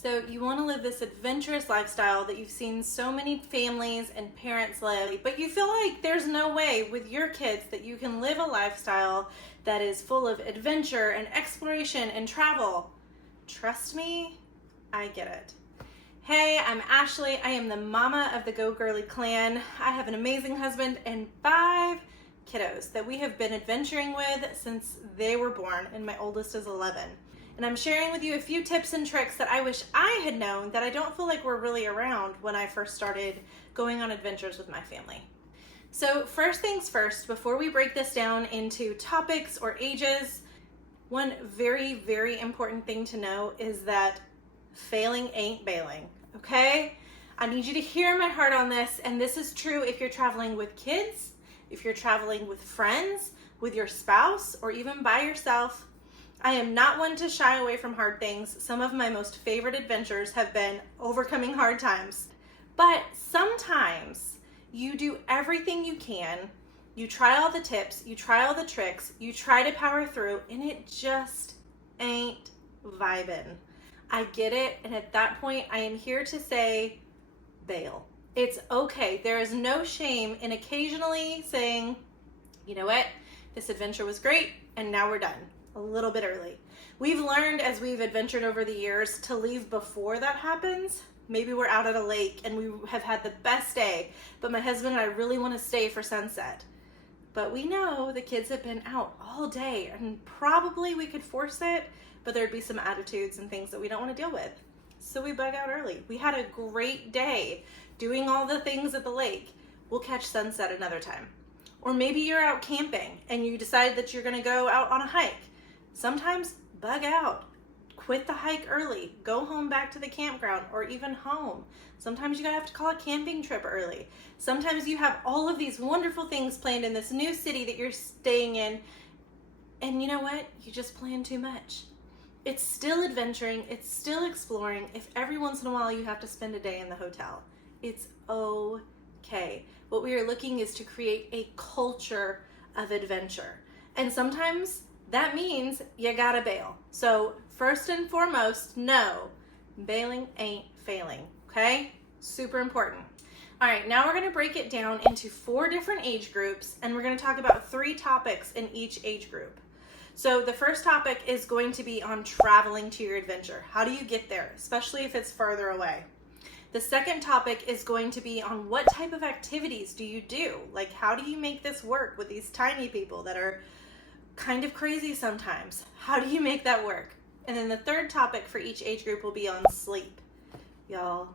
So you want to live this adventurous lifestyle that you've seen so many families and parents live, but you feel like there's no way with your kids that you can live a lifestyle that is full of adventure and exploration and travel. Trust me, I get it. Hey, I'm Ashley. I am the mama of the Go Girly clan. I have an amazing husband and 5 kiddos that we have been adventuring with since they were born, and my oldest is 11. And I'm sharing with you a few tips and tricks that I wish I had known that I don't feel like were really around when I first started going on adventures with my family. So first things first, before we break this down into topics or ages, one very, very important thing to know is that failing ain't bailing, okay? I need you to hear my heart on this, and this is true if you're traveling with kids, if you're traveling with friends, with your spouse, or even by yourself. I am not one to shy away from hard things. Some of my most favorite adventures have been overcoming hard times. But sometimes you do everything you can, you try all the tips, you try all the tricks, you try to power through, and it just ain't vibing. I get it, and at that point, I am here to say, bail. It's okay. There is no shame in occasionally saying, you know what, this adventure was great, and now we're done. A little bit early. We've learned as we've adventured over the years to leave before that happens. Maybe we're out at a lake and we have had the best day, but my husband and I really want to stay for sunset. But we know the kids have been out all day and probably we could force it, but there'd be some attitudes and things that we don't want to deal with. So we bug out early. We had a great day doing all the things at the lake. We'll catch sunset another time. Or maybe you're out camping and you decide that you're going to go out on a hike. Sometimes bug out, quit the hike early, go home back to the campground or even home. Sometimes you gotta have to call a camping trip early. Sometimes you have all of these wonderful things planned in this new city that you're staying in, and you know what? You just plan too much. It's still adventuring, it's still exploring if every once in a while you have to spend a day in the hotel. It's okay. What we are looking is to create a culture of adventure. And sometimes that means you gotta bail. So first and foremost, no, bailing ain't failing, okay? Super important. All right, now we're gonna break it down into 4 different age groups, and we're gonna talk about 3 topics in each age group. So the first topic is going to be on traveling to your adventure. How do you get there, especially if it's farther away? The second topic is going to be on what type of activities do you do? Like, how do you make this work with these tiny people that are kind of crazy sometimes? How do you make that work? And then the third topic for each age group will be on sleep. Y'all,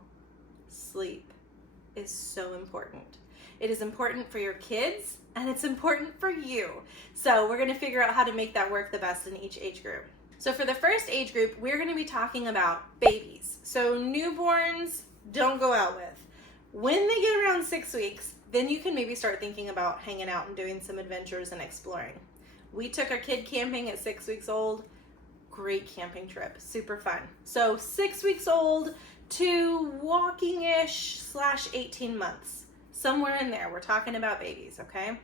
sleep is so important. It is important for your kids and it's important for you. So we're gonna figure out how to make that work the best in each age group. So for the first age group, we're gonna be talking about babies. So newborns, don't go out with. When they get around 6 weeks, then you can maybe start thinking about hanging out and doing some adventures and exploring. We took our kid camping at 6 weeks old. Great camping trip, super fun. So 6 weeks old to walking-ish / 18 months. Somewhere in there, we're talking about babies, okay?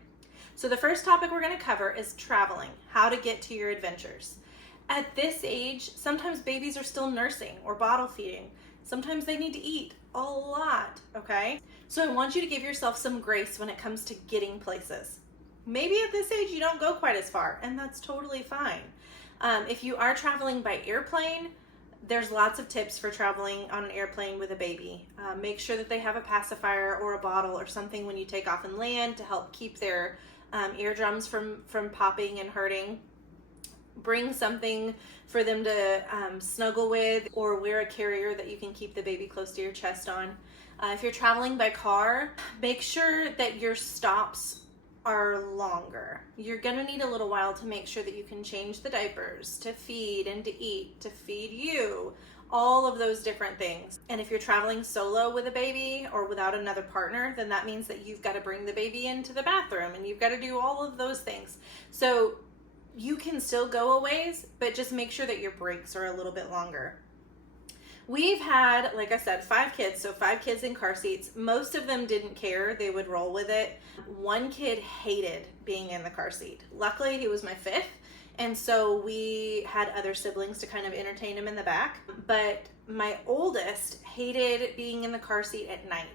So the first topic we're gonna cover is traveling, how to get to your adventures. At this age, sometimes babies are still nursing or bottle feeding. Sometimes they need to eat a lot, okay? So I want you to give yourself some grace when it comes to getting places. Maybe at this age you don't go quite as far, and that's totally fine. If you are traveling by airplane, there's lots of tips for traveling on an airplane with a baby. Make sure that they have a pacifier or a bottle or something when you take off and land to help keep their eardrums from popping and hurting. Bring something for them to snuggle with, or wear a carrier that you can keep the baby close to your chest on. If you're traveling by car, make sure that your stops are longer. You're gonna need a little while to make sure that you can change the diapers, to feed and to eat, to feed you, all of those different things. And if you're traveling solo with a baby or without another partner, then that means that you've got to bring the baby into the bathroom and you've got to do all of those things. So you can still go a ways, but just make sure that your breaks are a little bit longer. We've had, like I said, 5 kids, so 5 kids in car seats. Most of them didn't care. They would roll with it. One kid hated being in the car seat. Luckily, he was my 5th, and so we had other siblings to kind of entertain him in the back. But My oldest hated being in the car seat at night.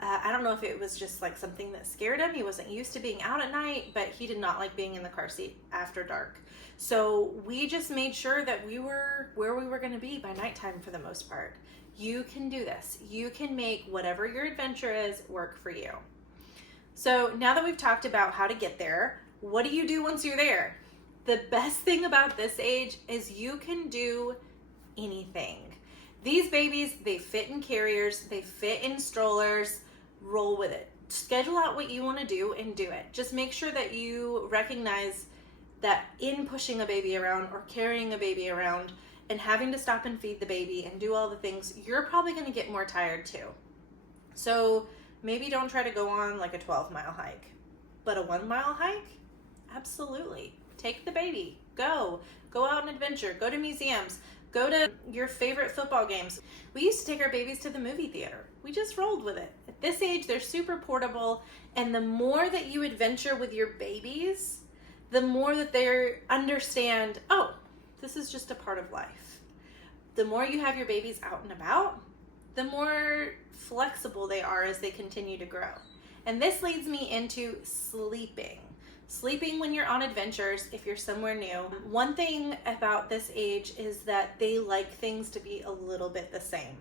I don't know if it was just like something that scared him. He wasn't used to being out at night, but he did not like being in the car seat after dark. So we just made sure that we were where we were going to be by nighttime for the most part. You can do this. You can make whatever your adventure is work for you. So now that we've talked about how to get there, what do you do once you're there? The best thing about this age is you can do anything. These babies, they fit in carriers, they fit in strollers. Roll with it. Schedule out what you want to do and do it. Just make sure that you recognize that in pushing a baby around or carrying a baby around and having to stop and feed the baby and do all the things, you're probably going to get more tired too. So maybe don't try to go on like a 12-mile hike, but a 1-mile hike? Absolutely. Take the baby. Go out and adventure. Go to museums. Go to your favorite football games. We used to take our babies to the movie theater. We just rolled with it. At this age, they're super portable, and the more that you adventure with your babies, the more that they understand, oh, this is just a part of life. The more you have your babies out and about, the more flexible they are as they continue to grow. And this leads me into sleeping. Sleeping when you're on adventures, if you're somewhere new. One thing about this age is that they like things to be a little bit the same.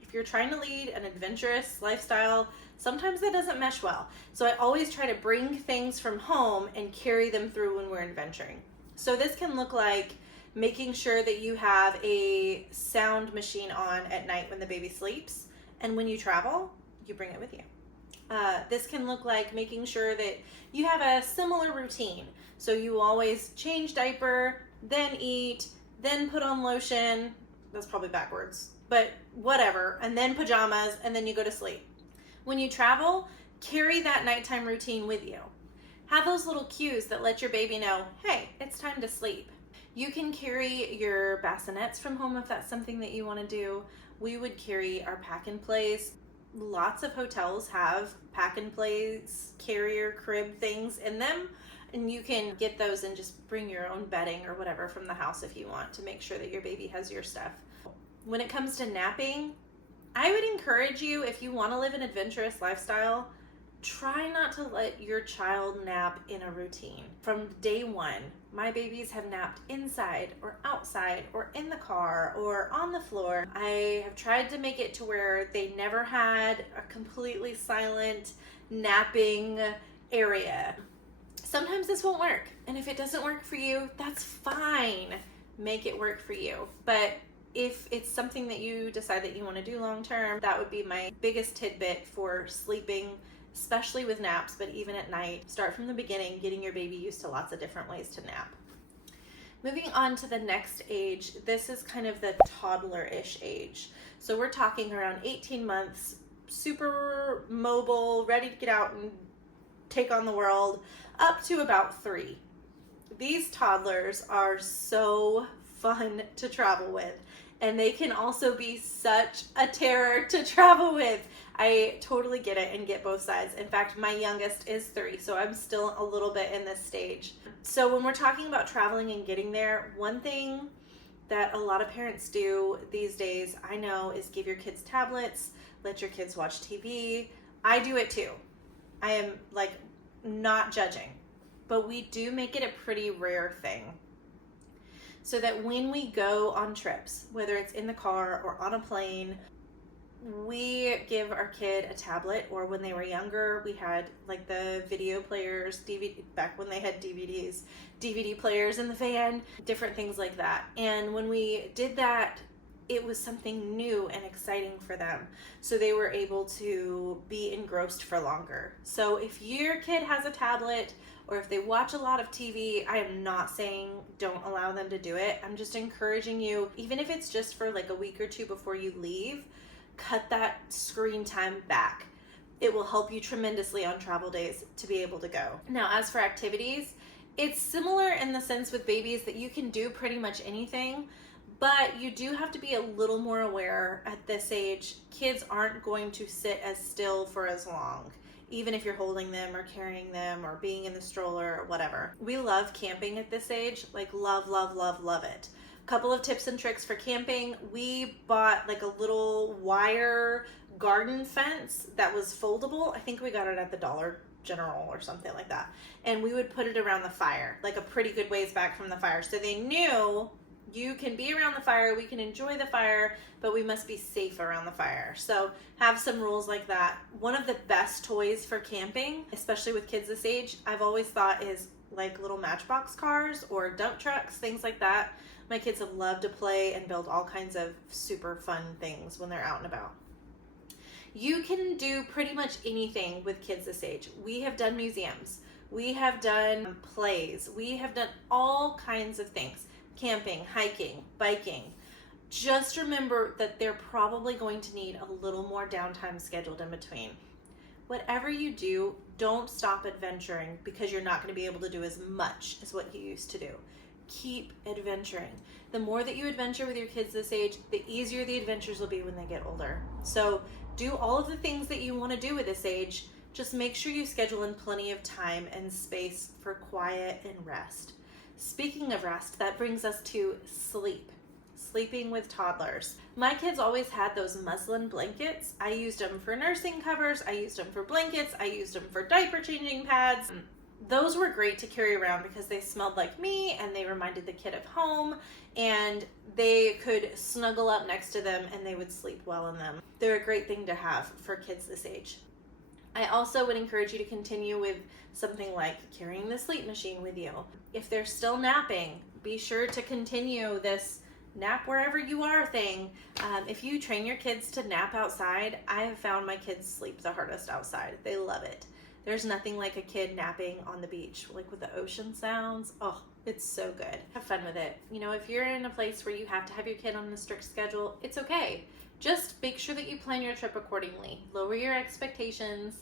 If you're trying to lead an adventurous lifestyle, sometimes that doesn't mesh well. So I always try to bring things from home and carry them through when we're adventuring. So this can look like making sure that you have a sound machine on at night when the baby sleeps, and when you travel, you bring it with you. This can look like making sure that you have a similar routine. So you always change diaper, then eat, then put on lotion. That's probably backwards, but whatever. And then pajamas, and then you go to sleep. When you travel, carry that nighttime routine with you. Have those little cues that let your baby know, hey, it's time to sleep. You can carry your bassinets from home if that's something that you want to do. We would carry our pack and plays. Lots of hotels have pack and plays, carrier crib things in them, and you can get those and just bring your own bedding or whatever from the house if you want to make sure that your baby has your stuff. When it comes to napping, I would encourage you, if you want to live an adventurous lifestyle, try not to let your child nap in a routine. From day one, my babies have napped inside or outside or in the car or on the floor. I have tried to make it to where they never had a completely silent napping area. Sometimes this won't work, and if it doesn't work for you, that's fine. Make it work for you. But if it's something that you decide that you want to do long term, that would be my biggest tidbit for sleeping, especially with naps, but even at night. Start from the beginning, getting your baby used to lots of different ways to nap. Moving on to the next age, this is kind of the toddler-ish age. So we're talking around 18 months, super mobile, ready to get out and take on the world, up to about 3. These toddlers are so fun to travel with, and they can also be such a terror to travel with. I totally get it and get both sides. In fact, my youngest is 3, so I'm still a little bit in this stage. So when we're talking about traveling and getting there, one thing that a lot of parents do these days, I know, is give your kids tablets, let your kids watch TV. I do it too. I am like not judging, but we do make it a pretty rare thing. So that when we go on trips, whether it's in the car or on a plane, we give our kid a tablet, or when they were younger, we had like the video players, DVD, back when they had DVDs, DVD players in the van, different things like that. And when we did that, it was something new and exciting for them. So they were able to be engrossed for longer. So if your kid has a tablet, or if they watch a lot of TV, I am not saying don't allow them to do it. I'm just encouraging you, even if it's just for like a week or 2 before you leave, cut that screen time back. It will help you tremendously on travel days to be able to go. Now, as for activities, it's similar in the sense with babies that you can do pretty much anything, but you do have to be a little more aware at this age. Kids aren't going to sit as still for as long, even if you're holding them or carrying them or being in the stroller or whatever. We love camping at this age, like love, love, love, love it. Couple of tips and tricks for camping. We bought like a little wire garden fence that was foldable. I think we got it at the Dollar General or something like that. And we would put it around the fire, like a pretty good ways back from the fire. So they knew you can be around the fire, we can enjoy the fire, but we must be safe around the fire. So have some rules like that. One of the best toys for camping, especially with kids this age, I've always thought is like little Matchbox cars or dump trucks, things like that. My kids have loved to play and build all kinds of super fun things when they're out and about. You can do pretty much anything with kids this age. We have done museums. We have done plays. We have done all kinds of things. Camping, hiking, biking. Just remember that they're probably going to need a little more downtime scheduled in between. Whatever you do, don't stop adventuring because you're not going to be able to do as much as what you used to do. Keep adventuring. The more that you adventure with your kids this age, the easier the adventures will be when they get older. So do all of the things that you want to do with this age. Just make sure you schedule in plenty of time and space for quiet and rest. Speaking of rest, that brings us to sleep. Sleeping with toddlers. My kids always had those muslin blankets. I used them for nursing covers. I used them for blankets. I used them for diaper changing pads. Those were great to carry around because they smelled like me and they reminded the kid of home, and they could snuggle up next to them and they would sleep well in them. They're a great thing to have for kids this age. I also would encourage you to continue with something like carrying the sleep machine with you. If they're still napping, be sure to continue this nap wherever you are thing. If you train your kids to nap outside, I have found my kids sleep the hardest outside. They love it. There's nothing like a kid napping on the beach, like with the ocean sounds. Oh, it's so good. Have fun with it. You know, if you're in a place where you have to have your kid on a strict schedule, it's okay. Just make sure that you plan your trip accordingly. Lower your expectations,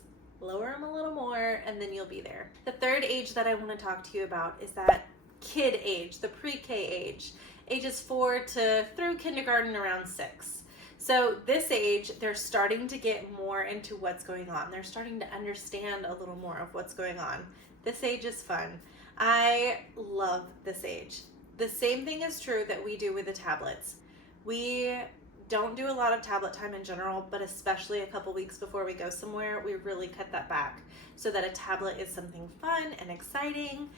lower them a little more, and then you'll be there. The third age that I want to talk to you about is that kid age, the pre-K age, ages 4 to through kindergarten around 6. So this age, they're starting to get more into what's going on. They're starting to understand a little more of what's going on. This age is fun. I love this age. The same thing is true that we do with the tablets. We don't do a lot of tablet time in general, but especially a couple weeks before we go somewhere, we really cut that back so that a tablet is something fun and exciting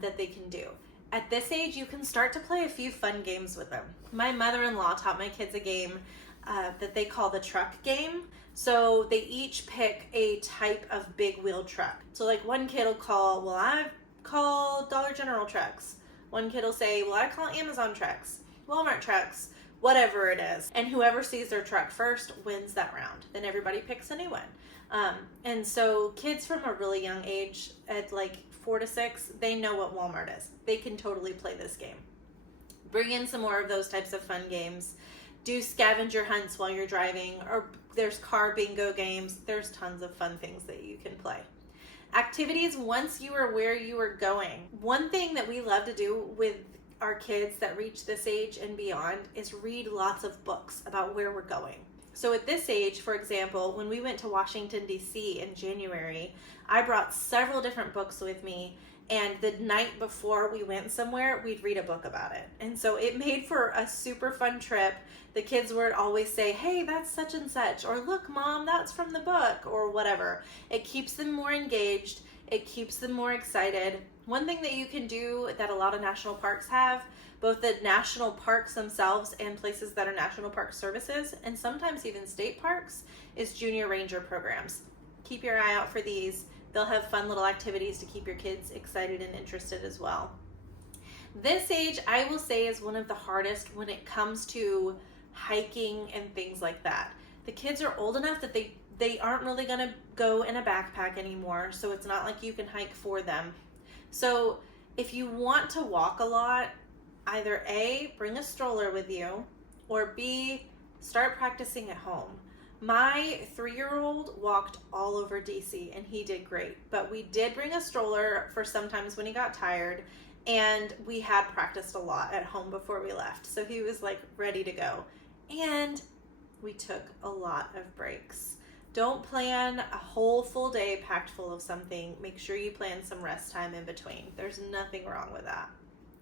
that they can do. At this age, you can start to play a few fun games with them. My mother-in-law taught my kids a game that they call the truck game. So they each pick a type of big wheel truck. So like one kid will call, well, I call Dollar General trucks. One kid will say, well, I call Amazon trucks, Walmart trucks, whatever it is. And whoever sees their truck first wins that round. Then everybody picks a new one. And so kids from a really young age, at like 4 to 6, they know what Walmart is. They can totally play this game. Bring in some more of those types of fun games. Do scavenger hunts while you're driving, or there's car bingo games. There's tons of fun things that you can play. Activities once you are where you are going. One thing that we love to do with our kids that reach this age and beyond is read lots of books about where we're going. So at this age, for example, when we went to Washington, D.C. in January, I brought several different books with me, and the night before we went somewhere, we'd read a book about it. And so it made for a super fun trip. The kids would always say, hey, that's such and such, or look, Mom, that's from the book, or whatever. It keeps them more engaged. It keeps them more excited. One thing that you can do that a lot of national parks have, both the national parks themselves and places that are national park services, and sometimes even state parks, is junior ranger programs. Keep your eye out for these. They'll have fun little activities to keep your kids excited and interested as well. This age, I will say, is one of the hardest when it comes to hiking and things like that. The kids are old enough that they aren't really going to go in a backpack anymore, so it's not like you can hike for them. So if you want to walk a lot, either A, bring a stroller with you, or B, start practicing at home. My 3-year-old walked all over DC and he did great, but we did bring a stroller for sometimes when he got tired, and we had practiced a lot at home before we left. So he was like ready to go, and we took a lot of breaks. Don't plan a whole full day packed full of something. Make sure you plan some rest time in between. There's nothing wrong with that.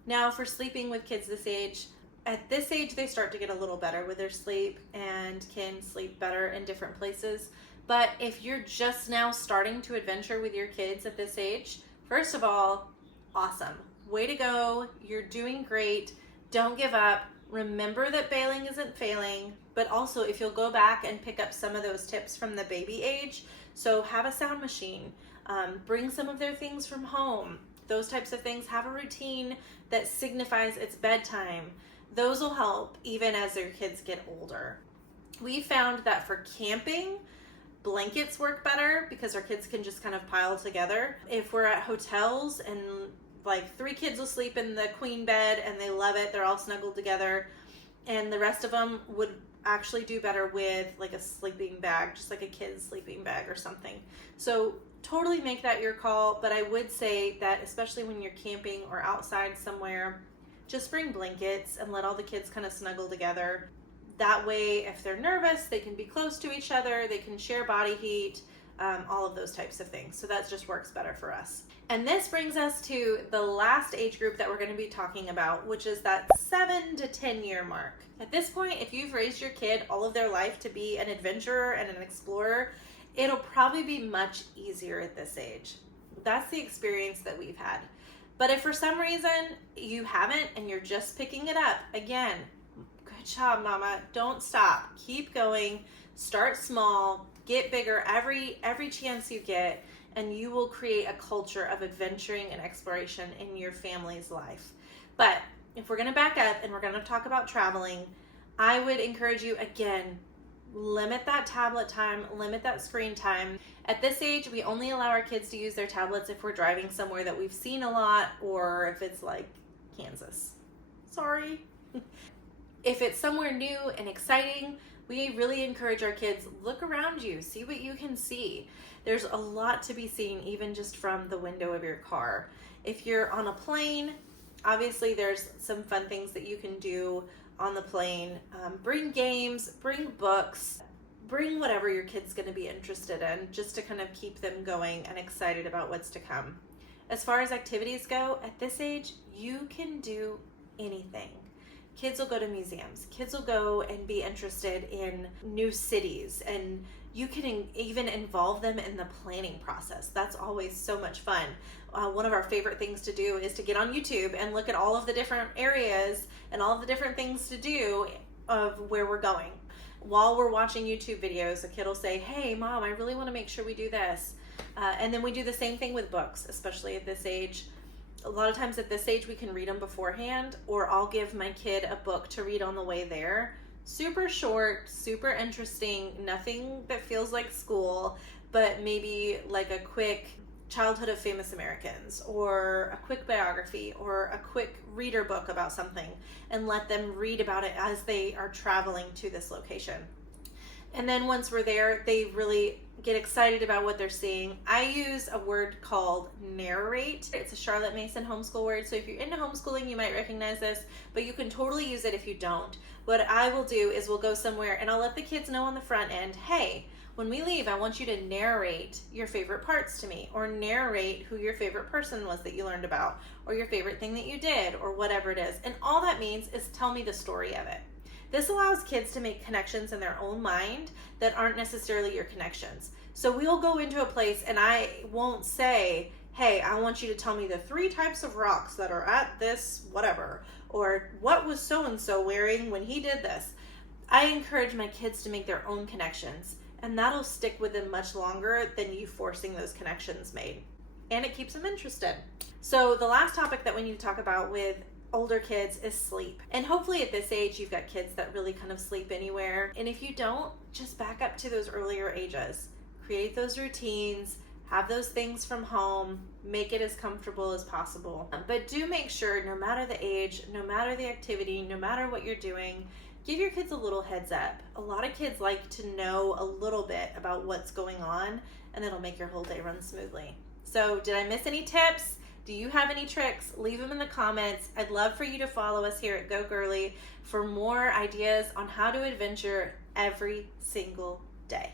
Now for sleeping with kids this age, At this age, they start to get a little better with their sleep and can sleep better in different places. But if you're just now starting to adventure with your kids at this age, first of all, awesome. Way to go. You're doing great. Don't give up. Remember that bailing isn't failing, but also if you'll go back and pick up some of those tips from the baby age, so have a sound machine, bring some of their things from home, those types of things, have a routine that signifies it's bedtime. Those will help even as their kids get older. We found that for camping, blankets work better because our kids can just kind of pile together. If we're at hotels and like 3 kids will sleep in the queen bed and they love it, they're all snuggled together, and the rest of them would actually do better with like a sleeping bag, just like a kid's sleeping bag or something. So totally make that your call, but I would say that especially when you're camping or outside somewhere, just bring blankets and let all the kids kind of snuggle together. That way, if they're nervous, they can be close to each other, they can share body heat, all of those types of things. So that just works better for us. And this brings us to the last age group that we're going to be talking about, which is that 7 to 10 year mark. At this point, if you've raised your kid all of their life to be an adventurer and an explorer, it'll probably be much easier at this age. That's the experience that we've had. But if for some reason you haven't and you're just picking it up, again, good job, mama. Don't stop. Keep going. Start small. Get bigger every chance you get, and you will create a culture of adventuring and exploration in your family's life. But if we're going to back up and we're going to talk about traveling, I would encourage you, again, limit that tablet time, limit that screen time. At this age, we only allow our kids to use their tablets if we're driving somewhere that we've seen a lot, or if it's like Kansas. Sorry. If it's somewhere new and exciting, we really encourage our kids, look around you, see what you can see. There's a lot to be seen even just from the window of your car. If you're on a plane, obviously there's some fun things that you can do on the plane. Bring games, bring books, bring whatever your kid's going to be interested in, just to kind of keep them going and excited about what's to come. As far as activities go, at this age, you can do anything. Kids will go to museums. Kids will go and be interested in new cities, and you can even involve them in the planning process. That's always so much fun. One of our favorite things to do is to get on YouTube and look at all of the different areas and all of the different things to do of where we're going. While we're watching YouTube videos, a kid will say, hey, Mom, I really want to make sure we do this. And then we do the same thing with books, especially at this age. A lot of times at this age, we can read them beforehand, or I'll give my kid a book to read on the way there. Super short, super interesting, nothing that feels like school, but maybe like a quick childhood of famous Americans, or a quick biography, or a quick reader book about something, and let them read about it as they are traveling to this location. And then once we're there, they really get excited about what they're seeing. I use a word called narrate. It's a Charlotte Mason homeschool word, so if you're into homeschooling, you might recognize this, but you can totally use it if you don't. What I will do is we'll go somewhere and I'll let the kids know on the front end, hey, when we leave, I want you to narrate your favorite parts to me, or narrate who your favorite person was that you learned about, or your favorite thing that you did, or whatever it is. And all that means is tell me the story of it. This allows kids to make connections in their own mind that aren't necessarily your connections. So we'll go into a place and I won't say, hey, I want you to tell me the 3 types of rocks that are at this whatever, or what was so-and-so wearing when he did this. I encourage my kids to make their own connections, and that'll stick with them much longer than you forcing those connections made. And it keeps them interested. So the last topic that we need to talk about with older kids is sleep. And hopefully at this age, you've got kids that really kind of sleep anywhere. And if you don't, just back up to those earlier ages. Create those routines, have those things from home, make it as comfortable as possible. But do make sure, no matter the age, no matter the activity, no matter what you're doing, give your kids a little heads up. A lot of kids like to know a little bit about what's going on, and it'll make your whole day run smoothly. So did I miss any tips? Do you have any tricks? Leave them in the comments. I'd love for you to follow us here at Go Girly for more ideas on how to adventure every single day.